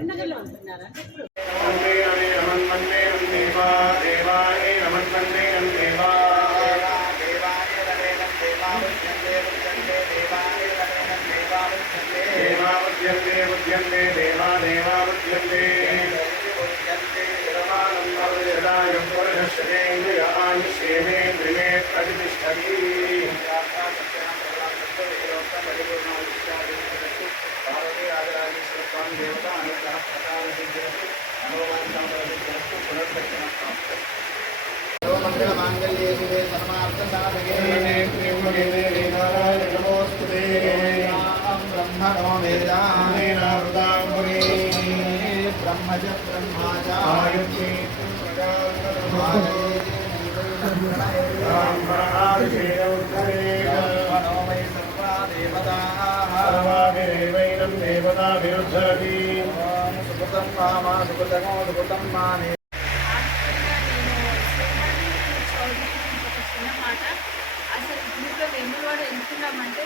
కరీంనగర్లో ఉంటున్నారా ఇప్పుడు? ब्रह्मणो वेदानेनावृताम्बुरे ब्रह्मज ब्रह्माचार्ये ब्रह्मणो वै सर्वा देवताः सर्वाभिरेवैनं देवताभिरुद्धरति सुकृतं मामा सुकृतमो सुकृतं माने అసలు ఇంట్లో వెన్నువాడు ఎంచుకున్నామంటే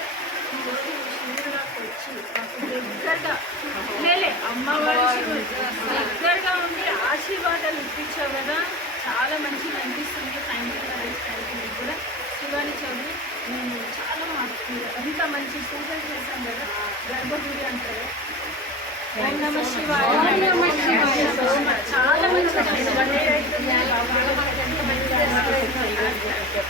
ఈరోజు శివుడికి వచ్చి మాకు దగ్గరగా లేలే అమ్మవారి దగ్గరగా ఉండి ఆశీర్వాదాలు ఇప్పించావు కదా, చాలా మంచిగా అనిపిస్తుంది. థ్యాంక్ యూ కూడా శివాని చదివి నేను చాలా అంత మంచి సూచనలు చేశాం కదా, గర్భగుడి అంటారు. ఓం నమ శివాయ. చాలా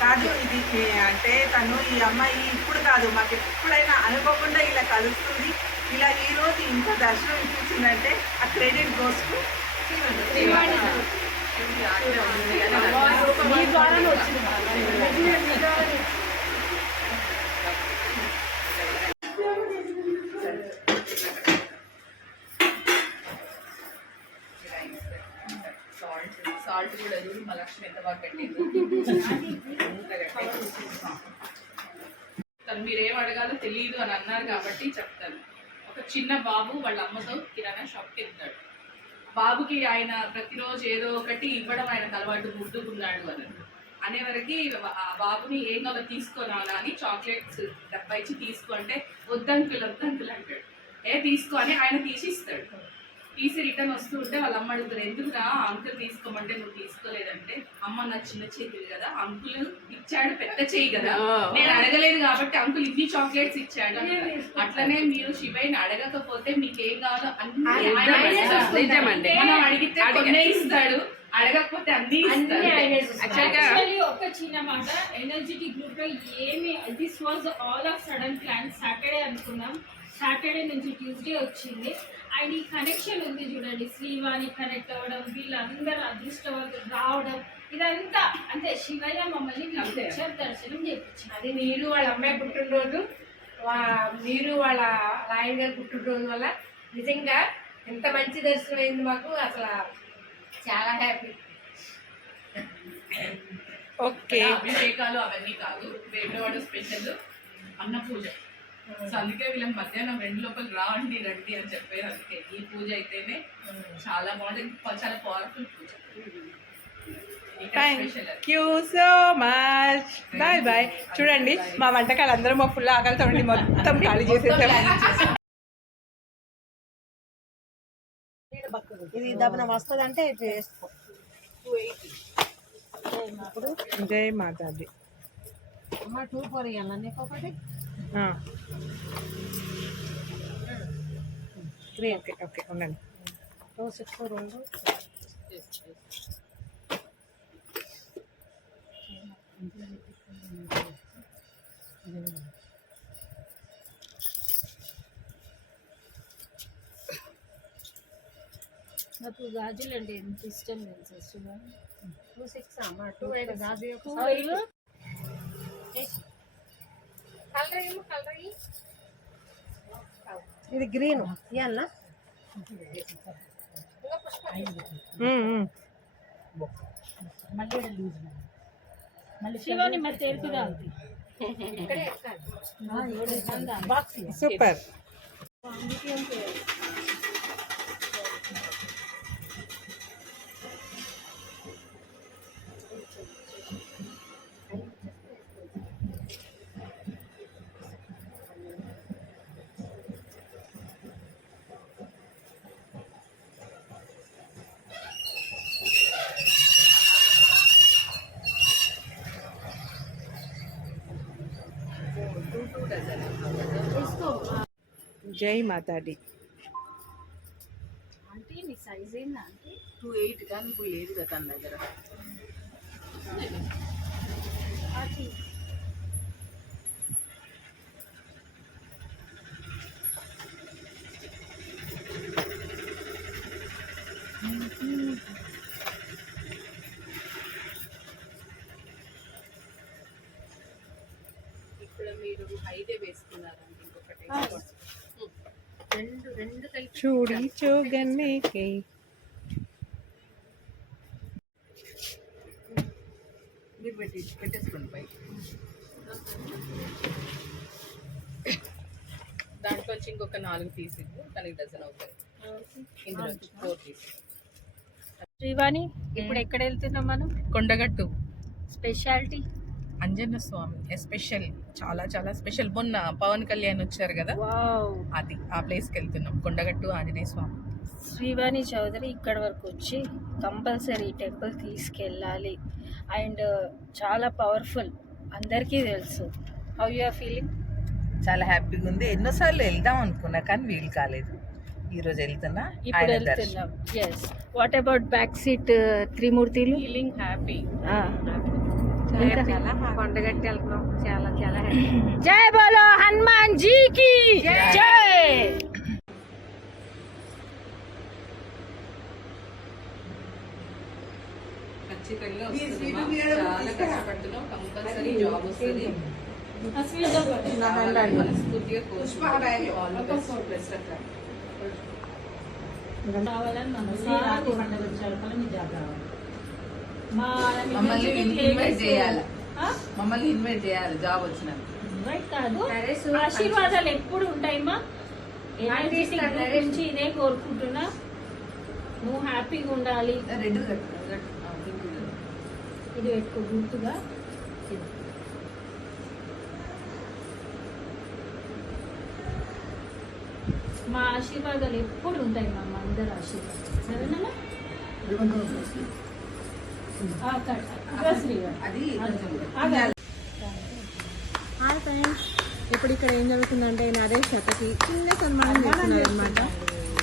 కాదు ఇది అంటే తను ఈ అమ్మాయి ఇప్పుడు కాదు, మాకు ఎప్పుడైనా అనుకోకుండా ఇలా కలుస్తుంది. ఇలా ఈ రోజు ఇంత దర్శనం ఇప్పించిందంటే ఆ క్రెడిట్ గోస్కు సాల్ట్ కూడా చూడు మా లక్ష్మి ఎంత బాగా కట్టింది. మీరేం అడగాలో తెలియదు అని అన్నారు కాబట్టి చెప్తాను. ఒక చిన్న బాబు వాళ్ళ అమ్మతో కిరాణా షాప్కి వెళ్తాడు. బాబుకి ఆయన ప్రతిరోజు ఏదో ఒకటి ఇవ్వడం ఆయనకు అలవాటు, ముద్దుకున్నాడు అని అనేవరకు ఆ బాబుని ఏం కావాలో తీసుకురావాలా అని చాక్లెట్స్ డబ్బా ఇచ్చి తీసుకుంటే వద్దంకులు అంటాడు. తీసుకో అని ఆయన తీసిస్తాడు. తీసి రిటర్న్ వస్తూ ఉంటే వాళ్ళ అమ్మ అడుగుతారు, ఎందుకురా అంకుల్ తీసుకోమంటే నువ్వు తీసుకోలేదంటే, అమ్మ నా చిన్న చేతులు కదా, అంకుల్ ఇచ్చాడు పెద్ద చేయి కదా, నేను అడగలేదు కాబట్టి అంకుల్ ఇన్ని చాక్లెట్స్ ఇచ్చాడు. అట్లనే మీరు శివయ్యని అడగకపోతే మీకేం కావాలో అన్ని మనం అడిగితే కొన్నే ఇస్తాడు, అడగకపోతే అన్ని ఇస్తాడు. ఒక చిన్న మాట, ఎనర్జెటిక్ గ్రూప్ లో ఏమి this was all of sudden plan. Saturday అనుకున్నాం, సాటర్డే నుంచి ట్యూస్డే వచ్చింది. అండ్ ఈ కనెక్షన్ ఉంది చూడండి, శ్రీవాణి కనెక్ట్ అవ్వడం, వీళ్ళందరూ అదృష్టవంతులు రావడం, ఇదంతా అంటే శివయ్య మమ్మల్ని దర్శనం చేయించారు. అది మీరు వాళ్ళ అమ్మాయి పుట్టినరోజు, మీరు వాళ్ళ లాయన్ గారు పుట్టినరోజు వల్ల నిజంగా ఎంత మంచి దర్శనం అయింది మాకు, అసలు చాలా హ్యాపీ. ఓకే, అభిషేకాలు అవన్నీ కాదు, వేమవాడ స్పెషల్ అన్న పూజ. సో అందుకే వీళ్ళని మధ్యాహ్నం 2 లోపల రండి అని చెప్పారు. అందుకే ఈ పూజ అయితేనే చాలా బాగుంటుంది, చాలా powerful puja. Thank you so much. Bye bye. చూడండి మా వంటకాలు అందరం మా ఫుల్ ఆకలితో ఉండి మొత్తం ఖాళీ చేసేసాం. ఇది దబన వస్తుంది అంటే చేసుకో. ఇప్పుడు జై మాతాజీ. అమ్మ 2 ఇవ్వాలా నీకు ఒకటి? ఓకే ఓకే ఉండండి. 2 6 2 నాకు గాజులండి ఎంత ఇష్టం తెలుసా శివ. 2 6 అమ్మ 2 అయితే గాజు కలర్ ఇది గ్రీన్ ఇవ్వాలా? శివాని మరి తెలుపుదా సూపర్. 2 డజన్ జై మాతాడి. అంటే నీ సైజ్ ఏందా అంటే 2.8 కానీ ఇప్పుడు లేదు కదా తన దగ్గర. ఇక్కడ మీరు హైదే వేసుకున్నారండి ఇంకొకటి. రెండు కలిపి చూడి చోగన్నేకే మీరు పెట్టేసుకోండి పై. దాంట్లో వచ్చి ఇంకొక 4 పీస్ ఇవ్వు, తనకి డజన్ అవుతాయి. ఇందులో 4 పీస్. శ్రీవాణి ఇప్పుడు ఎక్కడ వెళ్తున్నాం మనం? కొండగట్టు స్పెషాలిటీ అంజన్న స్వామి ఎస్పెషల్, చాలా చాలా స్పెషల్. మొన్న పవన్ కళ్యాణ్ వచ్చారు కదా, వావ్. అది ఆ ప్లేస్కి వెళ్తున్నాం. కొండగట్టు ఆంజనేయ స్వామి. శ్రీవాణి చౌదరి ఇక్కడ వరకు వచ్చి కంపల్సరీ టెంపుల్ తీసుకెళ్ళాలి. అండ్ చాలా పవర్ఫుల్, అందరికీ తెలుసు. How you are feeling? చాలా హ్యాపీగా ఉంది. ఎన్నోసార్లు వెళ్దాం అనుకున్నా కానీ వీలు కాలేదు. ఈరోజు వెళ్తున్నా. ఇప్పుడు వెళ్తున్నాం. Yes. What about back seat త్రిమూర్తిలు? Feeling happy. కొండగట్టి వెళ్తున్నాం. చాలా చాలా హ్యాపీ. జై బోలో హనుమాన్ జీ కి జై. ఖచ్చితంగా వస్తుంది. చాలా కష్టపడుతున్నాం, కంపల్సరీ జాబ్ వస్తుంది. మనస్ఫూర్తిగా మమ్మల్ని ఇన్వైట్ చేయాలి, మమ్మల్ని ఇన్వైట్ చేయాలి జాబ్ వచ్చినాక. కాదు, ఆశీర్వాదాలు ఎప్పుడు ఉంటాయమ్మా. నుంచి ఇదే కోరుకుంటున్నా, నువ్వు హ్యాపీగా ఉండాలి. రెడ్ ఇది పెట్టుకో గుర్తుగా. మా ఆశీర్వాదాలు ఎప్పుడు ఉంటాయి మా అందరి ఆశీర్వాదాలు. సరేనా? హాయ్ ఫ్రెండ్స్, ఇప్పుడు ఇక్కడ ఏం జరుగుతుందంటే నరేష్ అక్కకి చిన్న సన్మానం చేస్తున్నారు అనమాట.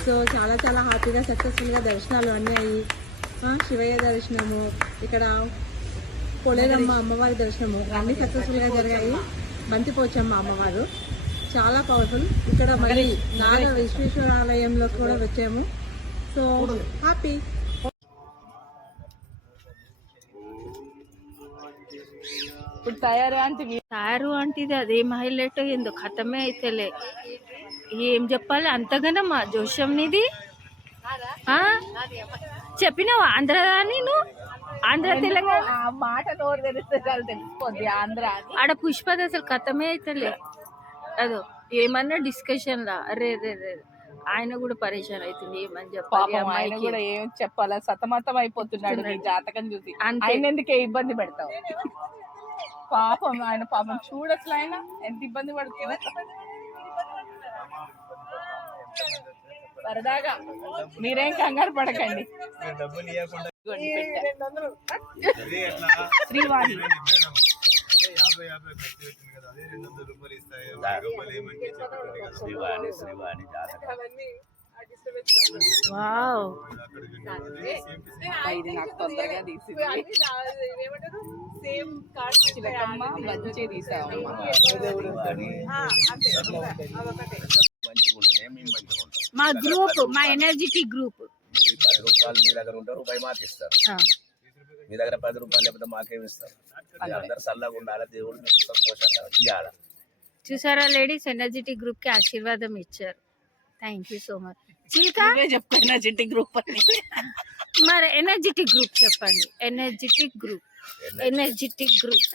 సో చాలా చాలా హ్యాపీగా సక్సెస్ఫుల్గా దర్శనాలు అన్నీ అయ్యి, శివయ్య దర్శనము, ఇక్కడ పొలేరమ్మ అమ్మవారి దర్శనము అన్నీ సక్సెస్ఫుల్గా జరిగాయి. బంతిపోచమ్మ అమ్మవారు చాలా పవర్ఫుల్. ఇక్కడ మళ్ళీ నాగ విశ్వేశ్వరాలయంలో కూడా వచ్చాము. So happy. ఇప్పుడు తయారు అంటే అదేం హైలైట్ ఏందో ఖతమే అయితేలే. ఏం చెప్పాలి అంతగానమ్మా జోషం నీది? చెప్పినావు ఆంధ్రదా? నేను ఆంధ్ర తెలంగాణ మాట నోరు తెరిస్తే తెలిసిపోద్ది ఆంధ్ర. ఆడ పుష్పద అసలు ఖతమే అయితేలే. అదో ఏమన్నా డిస్కషన్ లా. అరే రే రే, ఆయన కూడా పరేషాన్ అవుతుంది. ఏమని చెప్పాలి ఆయన కూడా ఏం చెప్పాలా, సతమతం అయిపోతున్నాడు నీ జాతకం చూసి. ఆయన ఎందుకే ఇబ్బంది పెడతావు? పాపం ఆయన, పాపం చూడట్లే ఆయన ఎంత ఇబ్బంది పడుతుంది. సరదాగా మీరేం కంగారు పడకండి. శ్రీవాణి వావ్. ఇది నాకు తొందరగా తీసింది. చిలకమ్మ మంచి తీసావమ్మా. మా గ్రూప్, మా ఎనర్జెటిక్ గ్రూప్. 10 రూపాయలు మీ దగ్గర ఉంటే రూపాయి మాకు ఇస్తారు. మీ దగ్గర 10 రూపాయలు లేకపోతే మాకేమి ఇస్తారు? అందరు చల్లగా ఉండాలి, దేవుడు మీకు సంతోషంగా ఇవ్వాలి. చూసారా లేడీస్, ఎనర్జెటిక్ గ్రూప్ కి ఆశీర్వాదం ఇచ్చారు. Thank you so much. Chilka చెప్పు ఎనర్జెటిక్ గ్రూప్ అని. మరి ఎనర్జెటిక్ గ్రూప్ చెప్పండి. Energetic group, energetic group,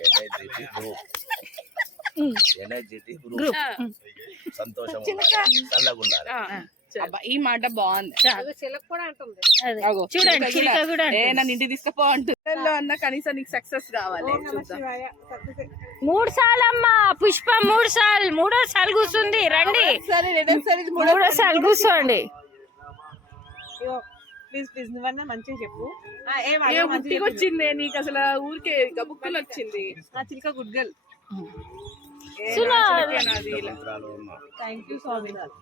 energetic group. సంతోషం ఉండాలి, చల్లగా ఉండాలి. ఈ మాట బాగుంది. అదే చూడండి, చిల్కా కూడా నన్ను ఇంటికి తీసుకుపో అంటుంది అన్న. కనీసం నీకు సక్సెస్ కావాలి. 3 సార్లు అమ్మా పుష్ప, 3 సార్లు, 3వ సార్లు కూర్చుంది. రండి, సరే 3వ సార్లు కూర్చోండి. ప్లీజ్ ప్లీజ్ నువ్వన్నా మంచిగా చెప్పు. గుర్తికి వచ్చింది నీకు, అసలు ఊరికే గబుక్కులు వచ్చింది. చిల్క గుడ్ గర్ల్. सुना మంత్రాలు ఉన్నా thank you Swaminath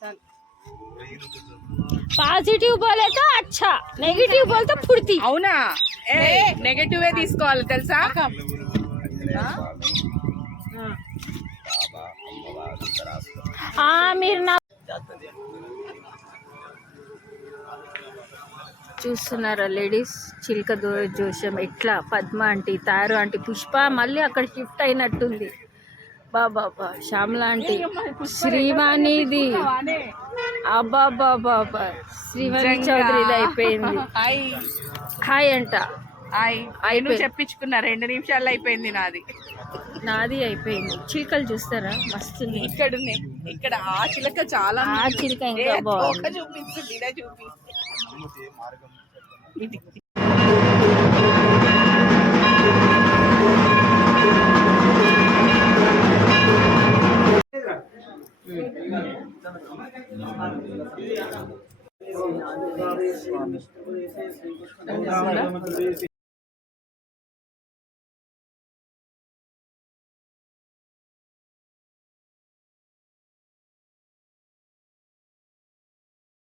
sir positive बोले तो अच्छा नेगेटिव बोले तो फुर्ती అవునా ఏ నెగటివే తీసుకోవాలి తెలుసా ఆంజనేయ స్వామి బాబా అమ్మవారు ఇద్దరు మీరు నా జాతర చూస్తున్నారా లేడీస్ చిలక జోషం ఎట్లా పద్మ ఆంటీ తారు ఆంటీ పుష్ప మళ్ళీ అక్కడ షిఫ్ట్ అయినట్టుంది బాబా శ్యామలా ఆంటీ శ్రీవాణిది అబ్బాబాబా శ్రీవాణి చౌదరిది అయిపోయింది హాయ్ అంట నువ్వు చెప్పించుకున్నా 2 నిమిషాల్లో అయిపోయింది నాది అయిపోయింది చిలకలు చూస్తారా మస్తు ఇక్కడ ఇక్కడ ఆ చిలక చాలా ఆ చిలక ఇంకా బాగుంది చూపించు ఇలా చూపి